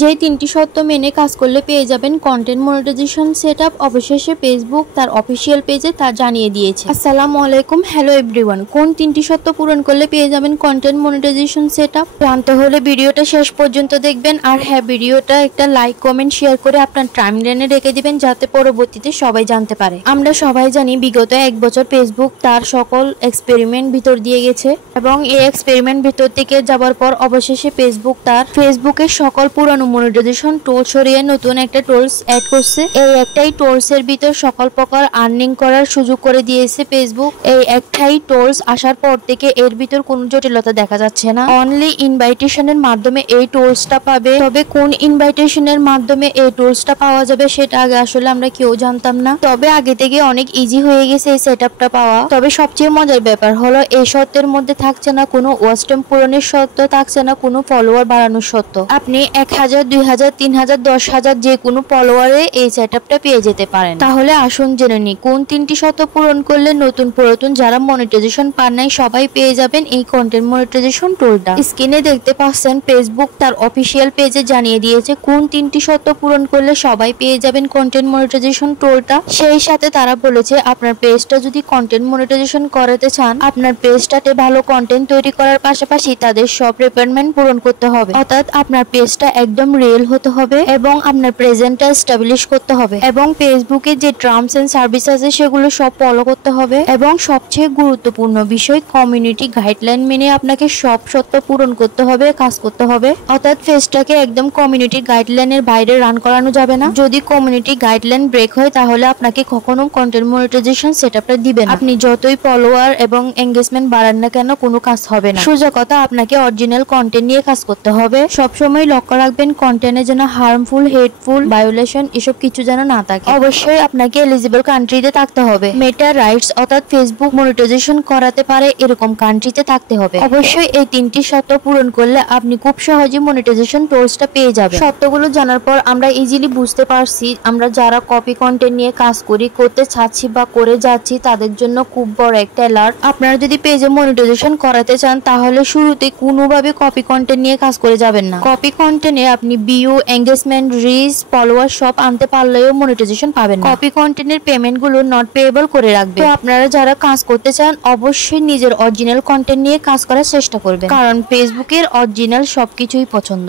যে তিনটি শর্ত মেনে কাজ করলে পেয়ে যাবেন কন্টেন্ট মনিটাইজেশন সেটআপ অবশেষে ফেসবুক তার অফিসিয়াল পেজে তা জানিয়ে দিয়েছে। আসসালামু আলাইকুম, হ্যালো এভরিওয়ান। কোন তিনটি শর্ত পূরণ করলে পেয়ে যাবেন কন্টেন্ট মনিটাইজেশন সেটআপ জানতে হলে ভিডিওটা শেষ পর্যন্ত দেখবেন। আর হ্যাঁ, ভিডিওটা একটা লাইক কমেন্ট শেয়ার করে আপনার টাইমলাইনে রেখে দিবেন যাতে পরবর্তীতে সবাই জানতে পারে। আমরা সবাই জানি বিগত এক বছর ফেসবুক তার সকল এক্সপেরিমেন্ট ভিতর দিয়ে গেছে এবং এই এক্সপেরিমেন্ট ভিতর থেকে যাবার পর অবশেষে ফেসবুক তার ফেসবুকের সকল পুরানো মনিটাইজেশন টুল সরিয়ে নতুন একটা টুলস অ্যাড করছে। এই একটাই টুলস এর ভিতর সকল প্রকার আর্নিং করার সুযোগ করে দিয়েছে ফেসবুক। এই একটাই টুলস আসার পর থেকে এর ভিতর কোনো জটিলতা দেখা যাচ্ছে না। অনলি ইনভাইটেশনের মাধ্যমে এই টুলসটা পাবে। তবে কোন ইনভাইটেশনের মাধ্যমে এই টুলসটা পাওয়া যাবে সেটা আগে আসলে আমরা কেউ জানতাম না। তবে আগে থেকে অনেক ইজি হয়ে গেছে এই সেটআপটা পাওয়া। তবে সবচেয়ে মজার ব্যাপার হলো এই শর্তের মধ্যে থাকছে না কোনো ওয়াচ টাইম পূরণের শর্ত, থাকছে না কোনো ফলোয়ার বাড়ানোর শর্ত। আপনি 1000, 2000, 3000, 10,000 যে কোনো ফলোয়ারে এই সেটআপটা পেয়ে যেতে পারেন। তাহলে আসুন জেনে নিই কোন তিনটি শর্ত পূরণ করলে নতুন পুরাতন যারা মনিটাইজেশন পান নাই সবাই পেয়ে যাবেন এই কন্টেন্ট মনিটাইজেশন টুলটা। স্ক্রিনে দেখতে পাচ্ছেন ফেসবুক তার অফিসিয়াল পেজে জানিয়ে দিয়েছে কোন তিনটি শর্ত পূরণ করলে সবাই পেয়ে যাবেন কন্টেন্ট মনিটাইজেশন টুলটা। সেই সাথে তারা বলেছে আপনার পেজটা যদি কন্টেন্ট মনিটাইজেশন করাতে চান, আপনার পেজটাতে ভালো কন্টেন্ট তৈরি করার পাশাপাশি তাদের সব রিকোয়ারমেন্ট পূরণ করতে হবে। অর্থাৎ আপনার পেজটা একদম রিয়েল হতে হবে এবং আপনার প্রেজেন্টটা এস্টাবলিশ করতে হবে এবং ফেসবুকে যে টার্মস এন্ড সার্ভিস আছে সেগুলো সব ফলো করতে হবে এবং সবচেয়ে গুরুত্বপূর্ণ বিষয় কমিউনিটি গাইডলাইন মেনে আপনাকে সব শর্ত পূরণ করতে হবে, কাজ করতে হবে। অর্থাৎ পেজটাকে একদম কমিউনিটি গাইডলাইনের বাইরে রান করানো যাবে না। যদি কমিউনিটি গাইডলাইন ব্রেক হয় তাহলে আপনাকে কখনো কন্টেন্ট মনিটাইজেশন সেটআপটা দিবেন। আপনি যতই ফলোয়ার এবং এঙ্গেজমেন্ট বাড়ান না কেন কোনো কাজ হবে না। সোজা কথা, আপনাকে অরিজিনাল কন্টেন্ট নিয়ে কাজ করতে হবে। সবসময় লক্ষ্য রাখবেন কন্টেন্টে যেন হার্মফুল, হেটফুল, ভায়োলেশন এসব কিছু যেন না থাকে। অবশ্যই আপনাকে এলিজিবল কান্ট্রিতে থাকতে হবে। মেটা রাইটস অর্থাৎ ফেসবুক মনিটাইজেশন করাতে পারে এরকম কান্ট্রিতে থাকতে হবে। অবশ্যই এই তিনটি শর্ত পূরণ করলে আপনি খুব সহজে মনিটাইজেশন টুলসটা পেয়ে যাবেন। শর্তগুলো জানার পর আমরা ইজিলি বুঝতে পারছি আমরা যারা কপি কন্টেন্ট নিয়ে কাজ করতে চাচ্ছি বা করে যাচ্ছি তাদের জন্য খুব বড় একটা অ্যালার্ট। আপনারা যদি পেজে মনিটাইজেশন করাতে চান তাহলে শুরুতে কোনোভাবে কপি কন্টেন্ট নিয়ে কাজ করে যাবেন না। কপি কন্টেন্টে আপনি ভিউ, এঙ্গেজমেন্ট, রিচ, ফলোয়ার সব আনতে পারলেও মনিটাইজেশন পাবেন না। কপি কন্টেন্টের পেমেন্ট গুলো নট পেয়েবল করে রাখবে। তো আপনারা যারা কাজ করতে চান অবশ্যই নিজের অরিজিনাল কন্টেন্ট নিয়ে কাজ করার চেষ্টা করবেন, কারণ ফেসবুকের অরিজিনাল সবকিছুই পছন্দ।